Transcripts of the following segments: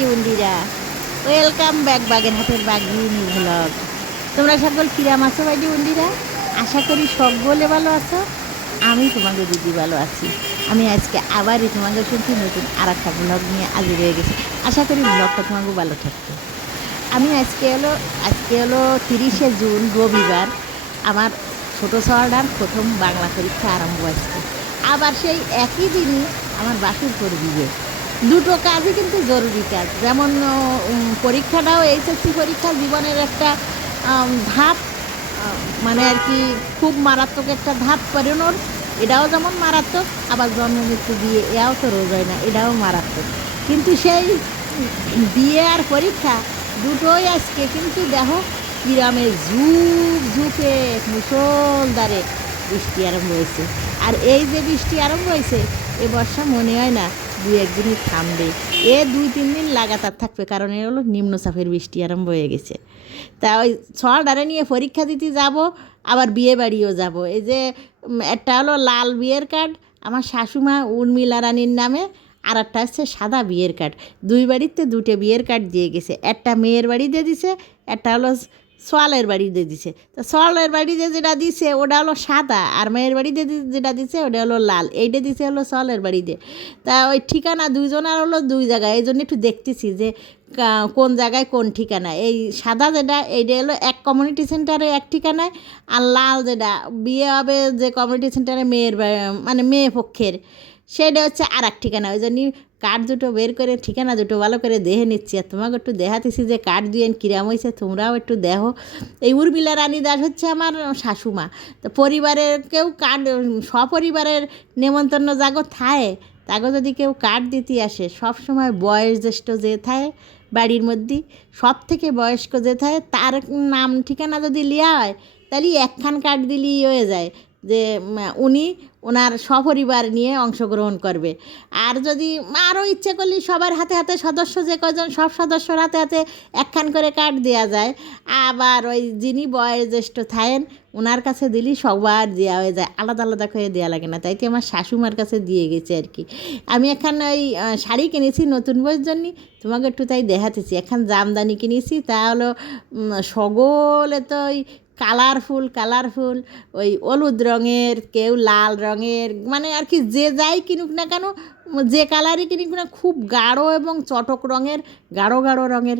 বাইডি বন্দিরা welcome back বাগের হাটের বাগিনী vlog তোমরা সকল কিরাম আছো বাইডি বন্দিরা আশা করি সকলে ভালো আছো। আমি তোমাকে দিদি ভালো আছি। আমি আজকে আবারই তোমাকে শুনছি নতুন আর একটা ব্লগ নিয়ে হাজির রয়ে গেছি। আশা করি ব্লগটা তোমাকে ভালো থাকবে। আমি আজকে হলো আজকে হলো তিরিশে জুন, রবিবার। আমার ছোটো শহরটার প্রথম বাংলা পরীক্ষা আরম্ভ আজকে আবার সেই একই দিনই আমার বাসুর করে দিবে দুটো কাজই কিন্তু জরুরি কাজ। যেমন পরীক্ষাটাও এইচএসসি পরীক্ষা জীবনের একটা ধাপ মানে আর কি খুব মারাত্মক একটা ধাপ পরিণর এটাও যেমন মারাত্মক, আবার জন্ম মৃত্যু বিয়ে তো রোজ হয় না, এটাও মারাত্মক। কিন্তু সেই বিয়ে আর পরীক্ষা দুটোই আজকে কিন্তু দেখো গ্রামে ঝুপ ঝুপে মুসলধারে বৃষ্টি আরম্ভ হয়েছে। আর এই যে বৃষ্টি আরম্ভ হয়েছে, এ বর্ষা মনে হয় না দুই একদিনই থামবে। এ দুই তিন দিন লাগাতার থাকবে, কারণ এ হলো নিম্নচাপের বৃষ্টি আরম্ভ হয়ে গেছে। তা ওই ছড়ারে নিয়ে পরীক্ষা দিতে যাব, আবার বিয়ে বাড়িও যাব। এই যে একটা হলো লাল বিয়ের কার্ড আমার শাশুমা উর্মিলা রানীর নামে আর একটা হচ্ছে সাদা বিয়ের কার্ড দুই বাড়িতে দুটো বিয়ের কার্ড দিয়ে গেছে। একটা মেয়ের বাড়ি দিয়ে দিছে, একটা হলো সোয়ালের বাড়ি দিয়ে দিছে। তো সোয়ালের বাড়ি দিয়ে যেটা দিছে, ওটা হলো সাদা, আর মেয়ের বাড়ি দিয়ে দি- যেটা দিছে, ওটা হলো লাল। এইটা দিছে হলো সোয়ালের বাড়ি দিয়ে। তা ওই ঠিকানা দুইজনের হলো দুই জায়গায়। এই জন্য একটু দেখতেছি যে কোন জায়গায় কোন ঠিকানা। এই সাদা যেটা, এইটা হলো এক কমিউনিটি সেন্টারে এক ঠিকানায়, আর লাল যেটা, বিয়ে হবে যে কমিউনিটি সেন্টারে মেয়ের মানে মেয়ে পক্ষের সেটা হচ্ছে আর এক ঠিকানা। ওই জন্যই কার্ড দুটো বের করে, ঠিকানা দুটো ভালো করে দেহে নিচ্ছি। আর তোমাকে একটু দেখাতেছি যে কার্ড দিয়ে কিরাম হয়েছে তোমরাও একটু দেহ এই উর্মিলা রানী দাস হচ্ছে আমার শাশুমা। তো পরিবারের কেউ কার্ড সপরিবারের নেমন্তন্ন জাগো থায় তাকে যদি কেউ কার্ড দিতে আসে, সব সময় বয়স জ্যেষ্ঠ যে থায় বাড়ির মধ্যে সব থেকে বয়স্ক যে থাকে তার নাম ঠিকানা যদি লিয়া হয়, তাহলে একখান কার্ড দিলেই হয়ে যায়। যে উনি ওনার সপরিবার নিয়ে অংশগ্রহণ করবে। আর যদি আরও ইচ্ছে করলে সবার হাতে হাতে সদস্য যে কজন সব সদস্যর হাতে হাতে একখান করে কার্ড দেওয়া যায়। আবার ওই যিনি বয়োজ্যেষ্ঠ থাকেন ওনার কাছে দিলেই সবার দেওয়া হয়ে যায়। আলাদা আলাদা করে দেওয়া লাগে না। তাই আমার শাশুমার কাছে দিয়ে গেছে আর কি। আমি এখন ওই শাড়ি কিনেছি নতুন বইয়ের জন্য। তোমাকে একটু তাই দেখাতেছি। এখন জামদানি কিনেছি। তা হলো সকলে তো ওই কালারফুল কালারফুল, ওই হলুদ রঙের, কেউ লাল রঙের মানে আর কি যে যাই কিনুক না কেন যে কালারই কিনুক না খুব গাঢ় এবং চটক রঙের, গাঢ় গাঢ় রঙের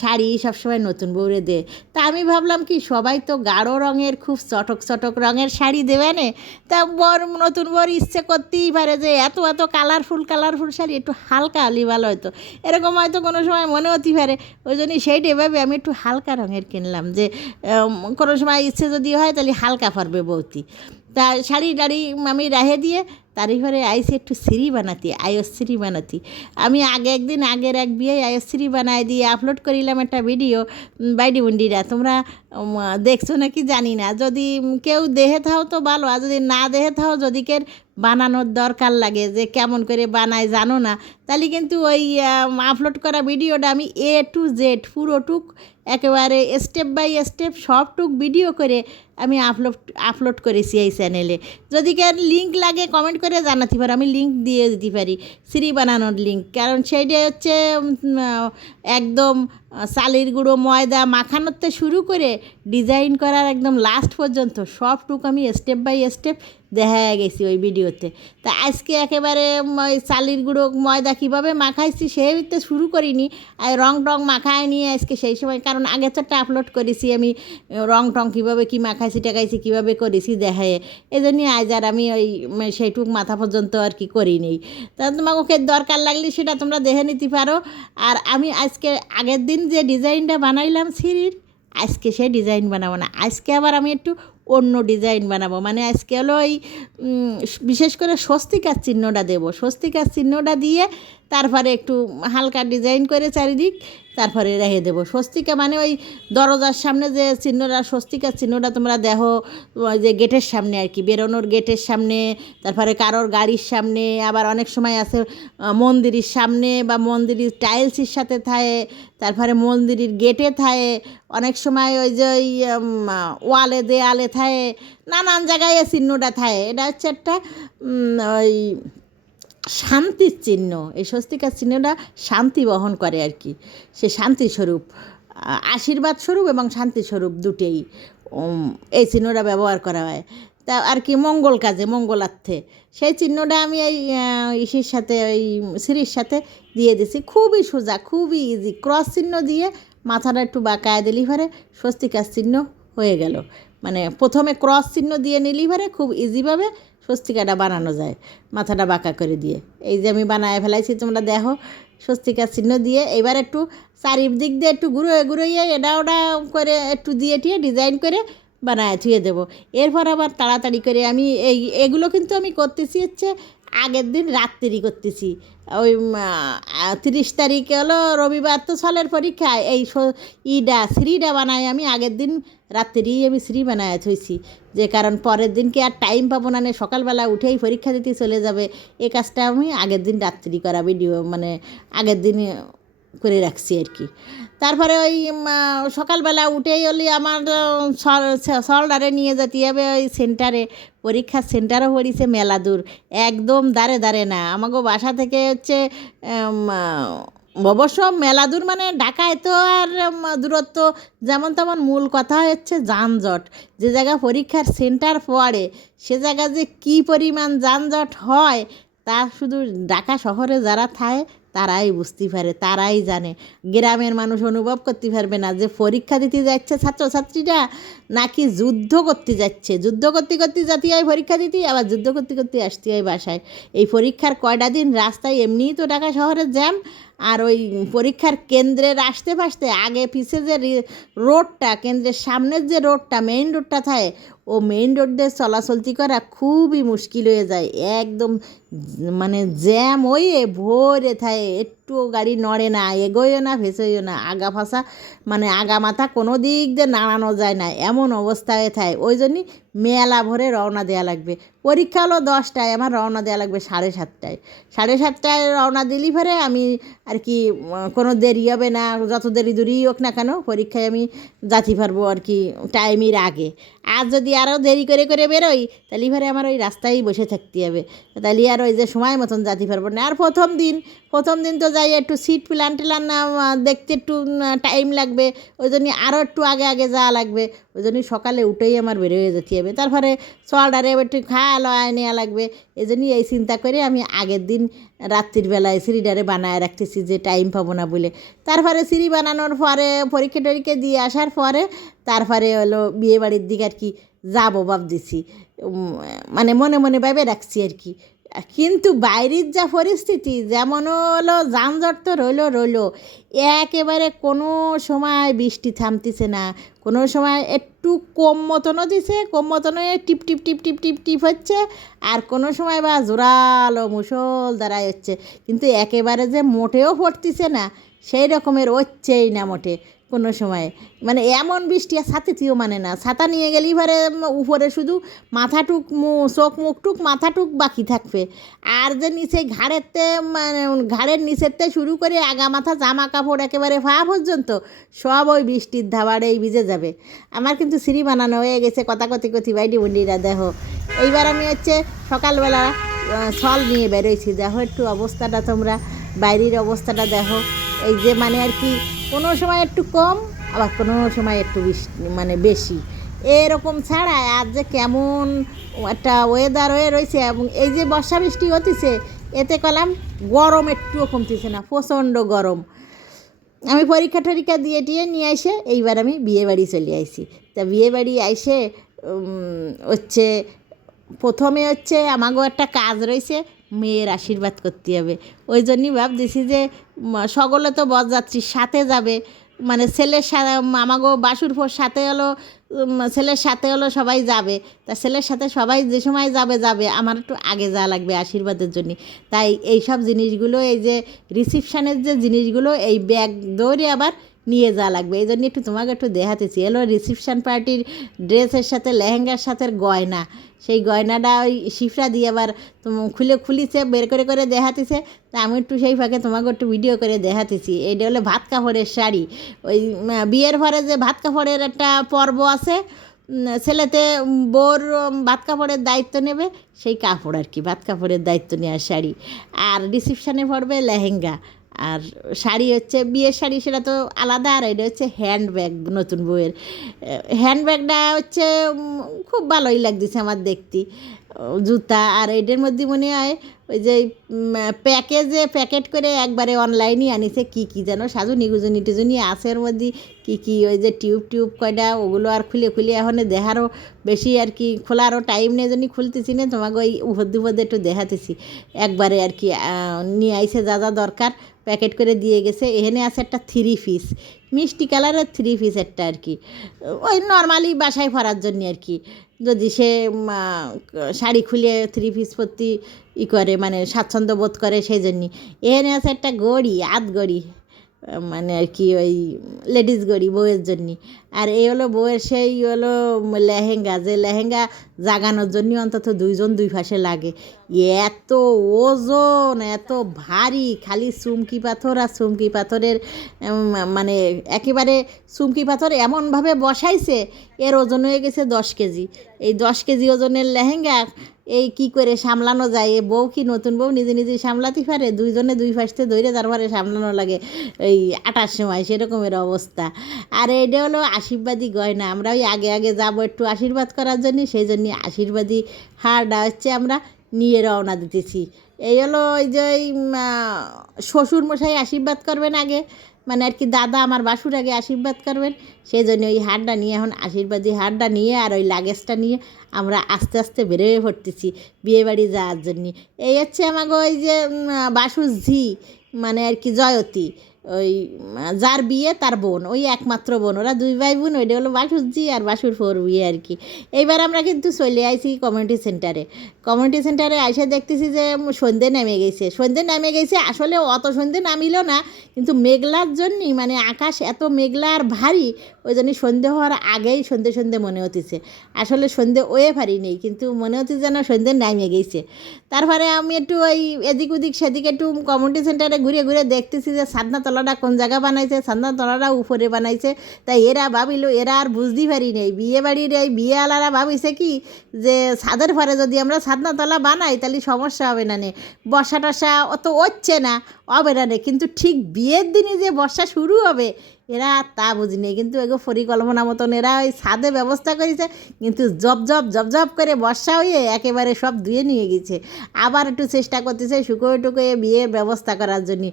শাড়ি সবসময় নতুন বউরে দে তা আমি ভাবলাম কি, সবাই তো গাঢ় রঙের, খুব চটক চটক রঙের শাড়ি দেবে না? তা বর, নতুন বর ইচ্ছে করতেই পারে যে, এত এত কালারফুল কালারফুল শাড়ি, একটু হালকা হলে ভালো হতো এরকম হয়তো কোনো সময় মনে হতে পারে। ওই জন্যই সেইটা এভাবে আমি একটু হালকা রঙের কিনলাম যে কোনো সময় ইচ্ছে যদি হয় তাহলে হালকা পারবে বৌতি তা শাড়ি টাড়ি আমি রাহে দিয়ে তারই ঘরে আইসি একটু সিঁড়ি বানাতি আয়শ্রী বানাতি। আমি আগে একদিন আগের এক বিয়ে আয়শ্রী বানায় দিয়ে আপলোড করিলাম একটা ভিডিও বাইডি বন্ডিরা তোমরা দেখছ নাকি জানি না। যদি কেউ দেহে থাও তো ভালো, আর যদি না দেহে থাও, যদি কের বানানোর দরকার লাগে যে কেমন করে বানায় জানো না, তাহলে কিন্তু ওই আপলোড করা ভিডিওটা আমি এ টু জেড পুরোটুক, একেবারে স্টেপ বাই স্টেপ সবটুক ভিডিও করে আমি আপলোড আপলোড করেছি এই চ্যানেলে যদি কেন লিঙ্ক লাগে কমেন্ট করে জানাতে পারো। আমি লিঙ্ক দিয়ে দিতে পারি। সিঁড়ি বানানোর লিঙ্ক কারণ সেইটা হচ্ছে একদম চালের গুঁড়ো, ময়দা মাখানোর থেকে শুরু করে ডিজাইন করার একদম লাস্ট পর্যন্ত সবটুক আমি স্টেপ বাই স্টেপ দেখা গেছি ওই ভিডিওতে তা। আজকে একেবারে ওই চালের গুঁড়ো, ময়দা কীভাবে মাখাইছি সেইতে শুরু করিনি। আর রং টং মাখায় নিয়ে আজকে সেই সময়। কারণ আগে চারটা আপলোড করেছি আমি, রং টং কীভাবে কী মাখাইছি টাকাইছি কীভাবে করেছি দেখায় এই জন্যই আজ আর আমি ওই সেইটুক মাথা পর্যন্ত আর কি করি নেই। তা তোমাকে দরকার লাগলে সেটা তোমরা দেখে নিতে পারো। আর আমি আজকে, আগের দিন যে ডিজাইনটা বানাইলাম সিঁড়ির আজকে সে ডিজাইন বানাবো না। আজকে আবার আমি একটু অন্য ডিজাইন বানাবো। মানে আজকে হলো ওই বিশেষ করে স্বস্তিকার চিহ্নটা দেবো। স্বস্তিকার চিহ্নটা দিয়ে তারপরে একটু হালকা ডিজাইন করে চারিদিক, তারপরে রেখে দেবো। স্বস্তিকা মানে ওই দরজার সামনে যে চিহ্নটা, স্বস্তিকার চিহ্নটা তোমরা দেখো, ওই যে গেটের সামনে আর কি, বেরোনোর গেটের সামনে, তারপরে কারোর গাড়ির সামনে, আবার অনেক সময় আছে মন্দিরের সামনে বা মন্দিরের টাইলসের সাথে থাকে তারপরে মন্দিরের গেটে থাকে অনেক সময় ওই যে ওই ওয়ালে দেয়ালে থাকে নানান জায়গায় চিহ্নটা থাকে এটা হচ্ছে একটা ওই শান্তির চিহ্ন, এই স্বস্তিকার চিহ্নটা শান্তি বহন করে আর কি। সে শান্তি স্বরূপ আশীর্বাদ স্বরূপ এবং শান্তি স্বরূপ দুটেই এই চিহ্নটা ব্যবহার করা হয়। তা আর কি মঙ্গল কাজে, মঙ্গলার্থে। সেই চিহ্নটা আমি এই ইসির সাথে, ওই সিঁড়ির সাথে দিয়ে দিছি। খুবই সোজা, খুবই ইজি ক্রস চিহ্ন দিয়ে মাথাটা একটু বাঁকায় দিলি পারে স্বস্তিকার চিহ্ন হয়ে গেল। মানে প্রথমে ক্রস চিহ্ন দিয়ে নিলি পারে খুব ইজিভাবে স্বস্তিকাটা বানানো যায়, মাথাটা বাঁকা করে দিয়ে। এই যে আমি বানায় ফেলাইছি, তোমরা দেখো স্বস্তিকার চিহ্ন দিয়ে। এবার একটু চারিদিক দিয়ে একটু ঘুরোয়ে ঘুরোয়ে এটা ওটা করে একটু দিয়ে টিয়ে ডিজাইন করে বানায় থুয়ে দেবো। এরপর আবার তাড়াতাড়ি করে আমি এই, এগুলো কিন্তু আমি করতেছি হচ্ছে আগের দিন রাত্রি করতেছি। ওই তিরিশ তারিখে হলো রবিবার তো সালের পরীক্ষা। এই ইডা শ্রীডা বানাই আমি আগের দিন রাত্রি আমি শ্রী বানায় থইছি। যে কারণ পরের দিনকে আর টাইম পাবো না সকালবেলা উঠেই পরীক্ষা দিতে চলে যাবে। এই কাজটা আমি আগের দিন রাত্রি করা ভিডিও মানে আগের দিন করে রাখছি আর কি। তারপরে ওই সকালবেলা উঠেই হলে আমার সলডারে নিয়ে যেতে হবে ওই সেন্টারে পরীক্ষার সেন্টারও পড়িছে মেলা দূর, একদম দাঁড়ে দাঁড়ে না। আমাকে বাসা থেকে হচ্ছে অবশ্য মেলা দূর মানে ঢাকায় তো আর দূরত্ব যেমন তেমন মূল কথা হচ্ছে যানজট। যে জায়গা পরীক্ষার সেন্টার পড়ে, সে জায়গা যে কী পরিমাণ যানজট হয়, তা শুধু ঢাকা শহরে যারা থাকে তারাই বুঝতে পারে, তারাই জানে। গ্রামের মানুষ অনুভব করতে পারবে না যে পরীক্ষা দিতে যাচ্ছে ছাত্রছাত্রীরা নাকি যুদ্ধ করতে যাচ্ছে। যুদ্ধ করতে করতে যাতে হয় পরীক্ষা দিতে, আবার যুদ্ধ করতে করতে আসতে হয় বাসায়। এই পরীক্ষার কয়টা দিন রাস্তায় এমনিই তো ঢাকা শহরের জ্যাম, আর ওই পরীক্ষার কেন্দ্রের আসতে ফাসতে আগে পিছে যে রোডটা, কেন্দ্রের সামনের যে রোডটা মেইন রোডটা থাকে ও মেইন রোড দিয়ে চলাচলতি করা খুবই মুশকিল হয়ে যায়। একদম মানে জ্যাম হয়ে ভরে থাকে একটুও গাড়ি নড়ে না, এগোয়ও না ভেসেও না, আগা ফাঁসা মানে আগা মাথা কোনো দিক দিয়ে নাড়ানো যায় না, এমন অবস্থা হয়ে থাকে ওই জন্যই মেলা ভরে রওনা দেওয়া লাগবে। পরীক্ষা হলো দশটায়, আমার রওনা দেওয়া লাগবে সাড়ে সাতটায়। সাড়ে সাতটায় রওনা দিলি পরে আমি আর কি কোনো দেরি হবে না, যত দেরি দূরই হোক না কেন, পরীক্ষায় আমি যাতে পারব আর কি টাইমের আগে আর যদি আরও দেরি করে করে বেরোই, তাহলে এবারে আমার ওই রাস্তায় বসে থাকতে হবে। তাহলে আর ওই যে সময় মতন যাতে পারব না। আর প্রথম দিন প্রথম দিন তো যাই একটু সিট প্ল্যান টিলান দেখতে একটু টাইম লাগবে। ওই জন্য আরও একটু আগে আগে যাওয়া লাগবে। ওই জন্য সকালে উঠেই আমার বেরোয় যেতে হবে। তারপরে সোয়ালডারে একটু খাওয়া লওয়া নেওয়া লাগবে। এই জন্যই এই চিন্তা করে আমি আগের দিন রাত্রির বেলায় সিঁড়িডারে বানায় রাখতেছি যে টাইম পাবো না বলে। তারপরে সিঁড়ি বানানোর পরে পরীক্ষা টরীক্ষা দিয়ে আসার পরে তারপরে হলো বিয়ে বাড়ির দিকে আর কি যাব ভাবতেছি। মানে মনে মনে ভাবে রাখছি আর কি। কিন্তু বাইরের যা পরিস্থিতি, যেমন হলো যানজট তো রইল রইল। একেবারে কোনো সময় বৃষ্টি থামতেছে না, কোনো সময় একটু কম মতনও দিছে, কম মতনও টিপ টিপ টিপ টিপ টিপ টিপ হচ্ছে, আর কোনো সময় বা জোরালো মুসল দ্বারাই হচ্ছে। কিন্তু একেবারে যে মোটেও পড়তিছে না, সেই রকমের হচ্ছেই না মোটে। কোনো সময়। মানে এমন বৃষ্টি আর ছাতিতেও মানে না। ছাতা নিয়ে গেলি এবারে উপরে শুধু মাথাটুক মু- চোখ মুখটুক মাথাটুক বাকি থাকবে। আর যে নিচে ঘাড়েরতে মানে ঘাড়ের নিচেরতে শুরু করে আগা মাথা জামা কাপড় একেবারে ফা পর্যন্ত, সব ওই বৃষ্টির ধাবারেই ভিজে যাবে। আমার কিন্তু সিঁড়ি বানানো হয়ে গেছে কথা কথি কথি বাইডি বুন্ডিরা, দেখো। এইবার আমি হচ্ছে সকালবেলা ছল নিয়ে বেরোইছি। দেখো একটু অবস্থাটা তোমরা, বাইরের অবস্থাটা দেখো। এই যে মানে আর কি কোনো সময় একটু কম, আবার কোনো সময় একটু মানে বেশি। এরকম ছাড়া আর যে কেমন একটা ওয়েদার হয়ে রয়েছে এবং এই যে বর্ষা বৃষ্টি হতেছে, এতে কলাম গরম একটুও কমতেছে না, প্রচণ্ড গরম। আমি পরীক্ষা টরীক্ষা দিয়ে টিয়ে নিয়ে এসে এইবার আমি বিয়ে বাড়ি চলে আইছি। তা বিয়ে বাড়ি আইসে হচ্ছে প্রথমে হচ্ছে আমাকেও একটা কাজ রয়েছে, মেয়ের আশীর্বাদ করতে হবে। ওই জন্যই ভাবতেছি যে সকলে তো বরযাত্রীর সাথে যাবে। মানে ছেলের সাথে আমাগো বাসুরফোর সাথে হলো ছেলের সাথে হলো সবাই যাবে। তা ছেলের সাথে সবাই যে সময় যাবে যাবে। আমার একটু আগে যাওয়া লাগবে আশীর্বাদের জন্য। তাই এই সব জিনিসগুলো, এই যে রিসিপশানের যে জিনিসগুলো, এই ব্যাগ দৌড়ে আবার নিয়ে যাওয়া লাগবে। এই জন্য একটু তোমাকে একটু দেখাতেছি এলো রিসিপশান পার্টির ড্রেসের সাথে লেহেঙ্গার সাথে গয়না। সেই গয়নাটা ওই শিফরা দিয়ে আবার খুলে খুলিছে, বের করে করে দেখাতেছে। তা আমি একটু সেই ফাঁকে তোমাকে একটু ভিডিও করে দেখাতেছি এইটা হলো ভাত কাপড়ের শাড়ি। ওই বিয়ের ঘরে যে ভাত কাপড়ের একটা পর্ব আছে ছেলেতে বোর ভাত কাপড়ের দায়িত্ব নেবে, সেই কাপড় আর কি, ভাত কাপড়ের দায়িত্ব নেওয়ার শাড়ি। আর রিসিপশানে পড়বে লেহেঙ্গা। আর শাড়ি হচ্ছে, বিয়ের শাড়ি সেটা তো আলাদা, আর এটা হচ্ছে হ্যান্ডব্যাগ নতুন বউয়ের। হ্যান্ডব্যাগটা হচ্ছে খুব ভালোই লাগতেছে আমার দেখতে। জুতা, আর এটার মধ্যে মনে হয় ওই যে প্যাকেজে প্যাকেট করে একবারে অনলাইনই আনিছে, কি কি যেন সাজু নিগুজনি টুজনি আছে ওর মধ্যে, কী কী ওই যে টিউব টিউব কয়টা, ওগুলো আর খুলে খুলে এখন দেখারও বেশি আর কি, খোলারও টাইম নেই জন্য খুলতেছি না, তোমাকে ওই উপর দুপুর একটু দেখাতেছি। একবারে আর কি নিয়ে আইসে যা যা দরকার, প্যাকেট করে দিয়ে গেছে, এখানে আছে একটা থ্রি পিস মিষ্টি কালারের থ্রি পিস একটা আর কি ওই নর্মালি বাসায় পরার জন্য আর কি যদি সে শাড়ি খুলে থ্রি পিস পরতে ই করে মানে স্বাচ্ছন্দ্য বোধ করে সেই জন্যই এখানে আছে একটা গড়ি আধ গড়ি মানে আর কি ওই লেডিস গড়ি বউয়ের জন্য। আর এই হলো বউয়ের সেই হলো লেহেঙ্গা, যে লেহেঙ্গা জাগানোর জন্য অন্তত দুইজন দুই পাশে লাগে। এত ওজন, এত ভারী, খালি চুমকি পাথর আর চুমকি পাথরের মানে একেবারে চুমকি পাথর এমনভাবে বসাইছে, এর ওজন হয়ে গেছে দশ কেজি। এই দশ কেজি ওজনের লেহেঙ্গা এই কি করে সামলানো যায়? এ বউ কি নতুন বউ? নিজে নিজে সামলাতে পারে? দুইজনে দুই পাশতে ধরে তারপরে সামলানো লাগে এই আটার সময়, সেরকমের অবস্থা। আর এটা হলো আশীর্বাদী গয়না। আমরা ওই আগে আগে যাব একটু আশীর্বাদ করার জন্য, সেই জন্য আশীর্বাদী হারটা হচ্ছে আমরা নিয়ে রওনা দিতেছি। এই হলো ওই যে শ্বশুর মশাই আশীর্বাদ করবেন আগে। মানে আর কি দাদা আমার বাসুর আগে আশীর্বাদ করবেন সেই জন্য ওই হারটা নিয়ে এখন আশীর্বাদী হারটা নিয়ে আর ওই লাগেজটা নিয়ে আমরা আস্তে আস্তে বেরোয় পড়তেছি বিয়েবাড়ি যাওয়ার জন্য। এই হচ্ছে আমাকে ওই যে বাসুর ঝি মানে আর কি জয়তী। ওই যার বিয়ে তার বোন, ওই একমাত্র বোন। ওরা দুই ভাই বোন ওইটা হলো বাসুরজি আর বাসুর ফোর বিয়ে আর কি। এইবার আমরা কিন্তু চলে আইছি কমিউনিটি সেন্টারে কমিউনিটি সেন্টারে আইসে দেখতেছি যে সন্ধ্যে সন্ধে নেমে গেছে। সন্ধ্যে নেমে গেছে, আসলে অত সন্ধে নামিল না, কিন্তু মেঘলার জন্যই মানে আকাশ এত মেঘলা আর ভারী ওই জন্য সন্ধে হওয়ার আগেই সন্ধে সন্ধে মনে হতেছে। আসলে সন্ধে ওয়ে ভারী নেই, কিন্তু মনে হচ্ছে যেন সন্ধে নেমে গেছে। তারপরে আমি একটু ওই এদিক ওদিক সেদিকে একটু কমিউনিটি সেন্টারে ঘুরে ঘুরে দেখতেছি যে সাদনা তলাটা কোন জায়গা বানাইছে সাদনা তলাটা উপরে বানাইছে। তাই এরা ভাবিল, এরা আর বুঝতেই পারি নেই। বিয়ে বাড়ির এই বিয়ে আলারা ভাবিছে কি যে ছাদের পরে যদি আমরা সাদনা তলা বানাই তাহলে সমস্যা হবে না নে। বর্ষা টর্ষা অত হচ্ছে না, হবে না নে। কিন্তু ঠিক বিয়ের দিনই যে বর্ষা শুরু হবে এরা তা বুঝিনি কিন্তু এগো পরিকল্পনা মতন এরা ওই ছাদে ব্যবস্থা করেছে, কিন্তু জব জব জব জব করে বর্ষা হয়ে একেবারে সব ধুয়ে নিয়ে গেছে। আবার একটু চেষ্টা করতেছে শুকোয় টুকোয় বিয়ের ব্যবস্থা করার জন্য।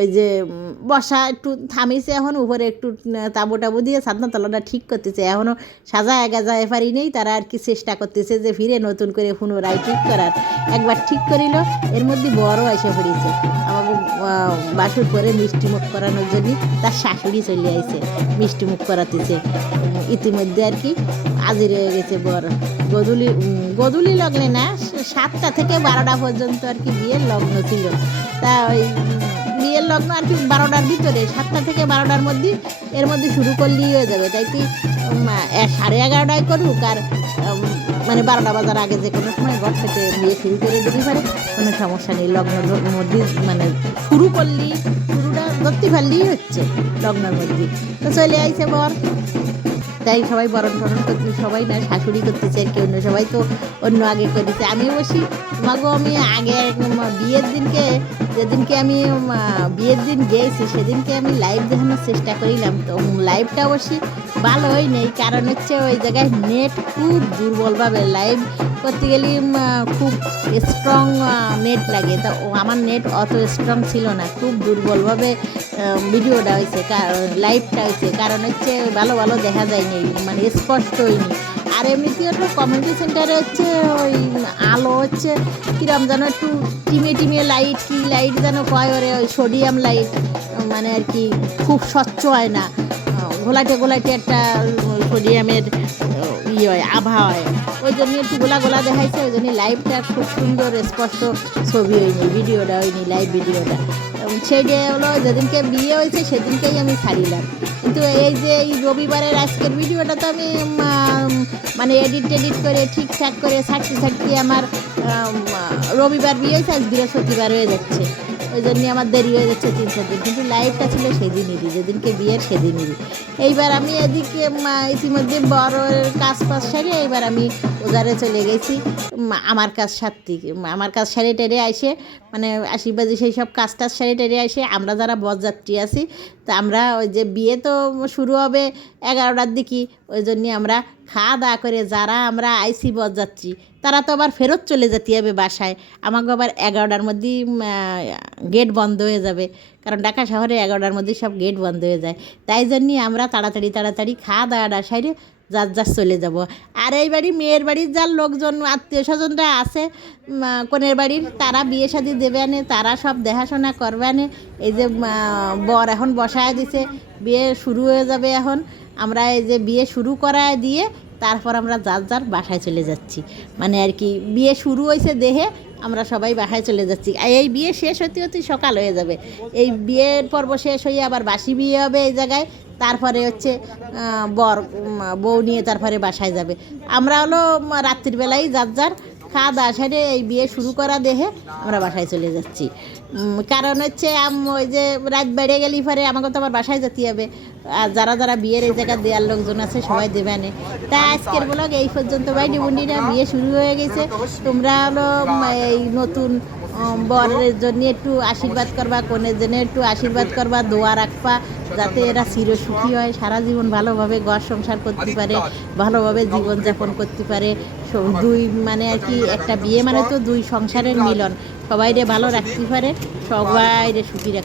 ওই যে বর্ষা একটু থামিছে এখন, উপরে একটু তাবু টাবু দিয়ে সাদনা তলাটা ঠিক করতেছে। এখনও সাজা এগাজায় পারি নেই, তারা আর কি চেষ্টা করতেছে যে ফিরে নতুন করে পুনরায় ঠিক করার। একবার ঠিক করিল, এর মধ্যে বড় এসে পড়েছে। আমাকে বাসুর করে মিষ্টি মুখ করানোর জন্য তার শাশুড়ি চলে আইছে মিষ্টি মুখ করাতেছে। ইতিমধ্যে আর কি হাজির হয়ে গেছে বর। গধূলি উম, গধূলি লগ্নে না সাতটা থেকে বারোটা পর্যন্ত আর কি বিয়ের লগ্ন ছিল। তা ওই বিয়ের লগ্ন আর কি বারোটার ভিতরে সাতটা থেকে বারোটার মধ্যে এর মধ্যে শুরু করলেই হয়ে যাবে। তাই কি সাড়ে এগারোটায় করুক আর মানে বারোটা বাজার আগে যে কোনো সময় ঘর থেকে বিয়ে শুরু করে দিতে পারে। কোনো সমস্যা নেই লগ্নের মধ্যে মানে শুরু করলি শুরুটা ধরতে পারলেই হচ্ছে লগ্নের মধ্যে। তো চলে আইছে বর। তাই সবাই বরণ টরণ করতে সবাই না শাশুড়ি করতেছে, আর কি অন্য সবাই তো অন্য আগে করেছে। আমি বসি, তোমাকেও আমি আগে বিয়ের দিনকে, যেদিনকে আমি বিয়ের দিন গেছি সেদিনকে আমি লাইভ দেখানোর চেষ্টা করিলাম। তো লাইভটা অবশ্যই ভালো হয় নেই কারণ হচ্ছে ওই জায়গায় নেট খুব দুর্বলভাবে লাইভ করতে গেলে খুব স্ট্রং নেট লাগে। তা আমার নেট অত স্ট্রং ছিল না, খুব দুর্বলভাবে ভিডিওটা হয়েছে লাইভটা হয়েছে। কারণ হচ্ছে ভালো ভালো দেখা যায়নি মানে স্পষ্ট হয়নি। আর এমনিতে হলো কমিউনিটি সেন্টারে হচ্ছে ওই আলো হচ্ছে, কিরম যেন একটু টিমে টিমে লাইট কি লাইট যেন কয় ওরে, ওই সোডিয়াম লাইট মানে আর কি, খুব স্বচ্ছ হয় না। ঘোলাটে ঘোলাটে একটা সোডিয়ামের ইয়ে হয়, আভা হয়। ওই জন্য একটু গোলা গোলা দেখাইছে, ওই জন্য লাইভটা খুব সুন্দর, স্পষ্ট ছবি হয়নি, ভিডিওটা হয়নি, লাইভ ভিডিওটা। সেইটা হলো, যেদিনকে বিয়ে হয়েছে, সেদিনকেই আমি ছাড়িলাম। কিন্তু এই যে এই রবিবারের আজকের ভিডিওটা তো আমি মানে এডিট টেডিট করে, ঠিকঠাক করে ছাড়তে ছাড়তে আমার রবিবার বিয়ে হয়েছে, আজ বৃহস্পতিবার হয়ে যাচ্ছে। ওই জন্যই আমার দেরি হয়ে যাচ্ছে তিন চার দিন। কিন্তু লাইভটা ছিল সেদিনেরই যেদিনকে বিয়ের সেদিনেরই এইবার আমি এদিকে ইতিমধ্যে বড়ের কাজ পাশ সারে এইবার আমি ওজারে চলে গেছি। আমার কাজ উম, আমার কাজ সারি টেরে আসে মানে আশীর্বাদী সেই সব কাজ টাজ সারি টেরে আসে আমরা যারা বরযাত্রী আছি তা আমরা ওই যে বিয়ে তো শুরু হবে এগারোটার দিকে। ওই জন্যে আমরা খাওয়া দাওয়া করে যারা আমরা আইসি বস যাচ্ছি, তারা তো আবার ফেরত চলে যেতে হবে বাসায়। আমাকে আবার এগারোটার মধ্যেই গেট বন্ধ হয়ে যাবে। কারণ ঢাকা শহরে এগারোটার মধ্যে সব গেট বন্ধ হয়ে যায়। তাই জন্যই আমরা তাড়াতাড়ি তাড়াতাড়ি খাওয়া দাওয়াটা সাইডে যার যার চলে যাব। আর এই বাড়ি, মেয়ের বাড়ির যার লোকজন, আত্মীয় স্বজনরা আছে কনের বাড়ির, তারা বিয়ে শাদি দেবে আনে, তারা সব দেখাশোনা করবে আনে। এই যে বর এখন বসায় দিছে, বিয়ে শুরু হয়ে যাবে এখন। আমরা এই যে বিয়ে শুরু করায় দিয়ে তারপর আমরা যার যার বাসায় চলে যাচ্ছি। মানে আর কি, বিয়ে শুরু হয়েছে দেহে আমরা সবাই বাসায় চলে যাচ্ছি। এই বিয়ে শেষ হতে হতে সকাল হয়ে যাবে। এই বিয়ের পর্ব শেষ হয়ে আবার বাসি বিয়ে হবে এই জায়গায়। তারপরে হচ্ছে বর বউ নিয়ে তারপরে বাসায় যাবে। আমরা হলো বেলায় যার যার খাওয়া আসারে সেরে এই বিয়ে শুরু করা দেহে আমরা বাসায় চলে যাচ্ছি। কারণ হচ্ছে ওই যে রাত বেড়ে গেলি পরে আমাকে তো আবার বাসায় যেতে হবে। আর যারা যারা বিয়ের এই জায়গায় দেওয়ার লোকজন আছে, সবাই দেবে আনে। তা আজকের ব্লগ এই পর্যন্ত। বাইডি বন্ডিরা বিয়ে শুরু হয়ে গেছে। তোমরা হলো এই নতুন বরের জন্য একটু আশীর্বাদ করবা, কনের জন্য একটু আশীর্বাদ করবা, দোয়া রাখবা, যাতে এরা চিরসুখী হয়, সারা জীবন ভালোভাবে ঘর সংসার করতে পারে, ভালোভাবে জীবনযাপন করতে পারে। দুই মানে আর কি একটা বিয়ে মানে তো দুই সংসারের মিলন। সবাইরে ভালো রাখতে পারে, সবাইরে সুখী রাখতে